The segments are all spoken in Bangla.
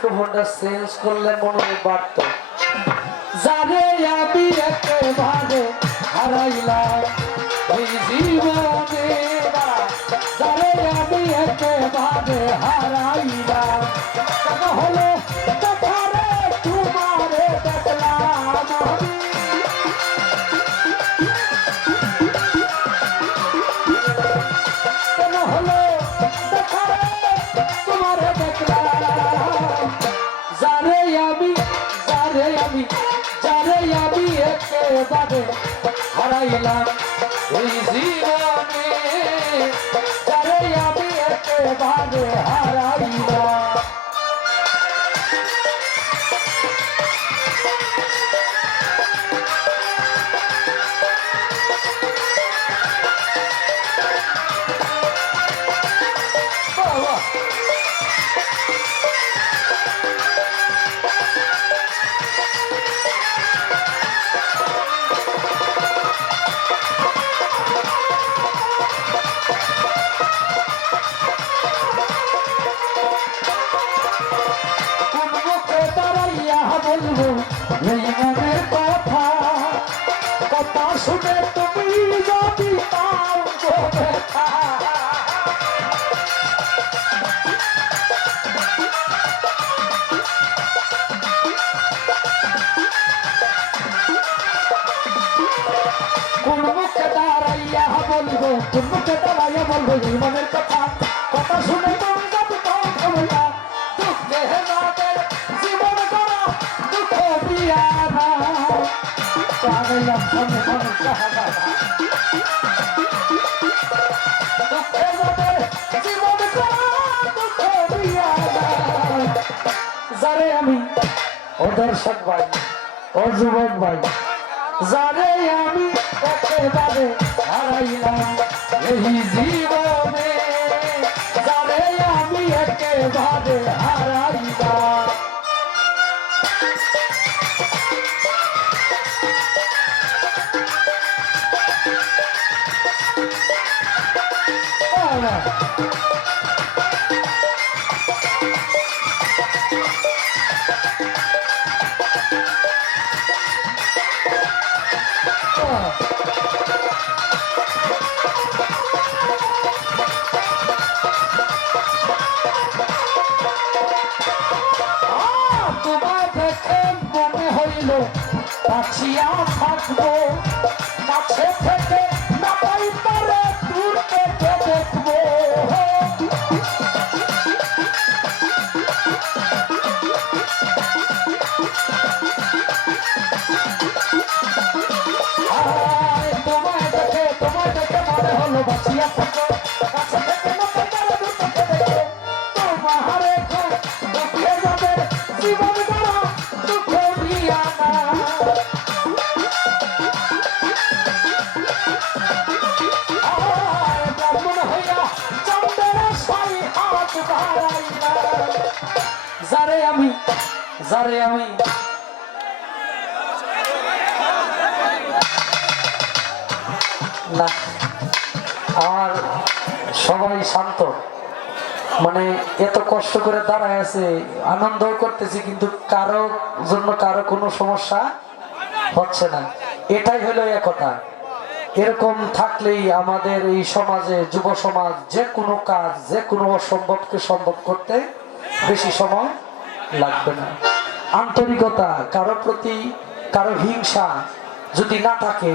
মাইক্রোফোনটা চেঞ্জ করলে মনে বাড়তো। জানে আমি একেবারে হারাইলাম এই জীবনে, জানে আমি একেবারে হারাইলাম। কেন হলো দেখারে তোমারে দেখলাম আমি, কেন হলো দেখারে তোমারে দেখলাম। জানে আমি একেবারে হারাইলাম এই জীবনে, যারে আমি একেবারে হারাইলাম। বলবো এই মনের কথা, কথা শুনে তুমি যদি পাও গো ব্যথা। কোন মুখে দাঁড়াইয়া বলবো, কোন মুখে দাঁড়াইয়া বলবো এই মনের কথা, কথা শুনে তুমি যদি পাও গো ব্যথা। দুঃখে যাদের জীবন করা দুঃখ দিয়া না, যারে আমি ও দর্শক ভাই ও যুবক ভাই, যারে আমি একেবারে হারাইলাম এই জীবনে, যারে আমি একেবারে হারাইলাম। তোমার দেখে মনে হইল বাঁচিয়া থাকবো, কাছে থেকে না পাই পারে দূর থেকে দেখবো। তোমায় দেখে মনে হলো বাঁচিয়া থাকবো, কাছে থেকে না পাই পারে দূর থেকে দেখবো। তোমারে দুঃখে যাদের জীবন গড়া দুঃখ দিয়া না, ব্রাহ্মণ হইয়া চন্দ্রের সাই হাত বাড়াইলা। যারে আমি না, আমার সবাই শান্ত, মানে এত কষ্ট করে দাঁড়ায় আছে, আনন্দ করতেছি, কিন্তু কারো জন্য কারো কোনো সমস্যা হচ্ছে না। এটাই হলো একতা। এরকম থাকলেই আমাদের এই সমাজে, যুব সমাজ যে কোনো কাজ, যে কোনো অসম্ভবকে সম্ভব করতে বেশি সময় লাগবে না। আন্তরিকতা, কারো প্রতি কারো হিংসা যদি না থাকে।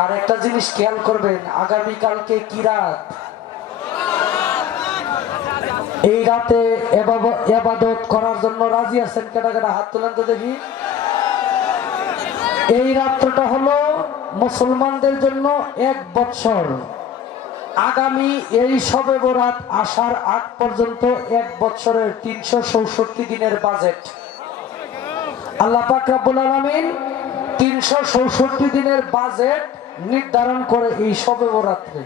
আর একটা জিনিস খেয়াল করবেন, আগামীকালকে কি রাত? এই রাতে ইবাদত করার জন্য রাজি আছেন? কেটা কেটা হাত তুলেন তো দেখি। এই রাত্রটা হলো মুসলমানদের জন্য 1 বৎসর। আগামী এই শবে বরাত আসার আগ পর্যন্ত 1 বৎসরের 364 দিনের বাজেট আল্লাহ পাক রব্বুল আলামিন 364 দিনের বাজেট নির্ধারণ করে এই শবে বরাতে।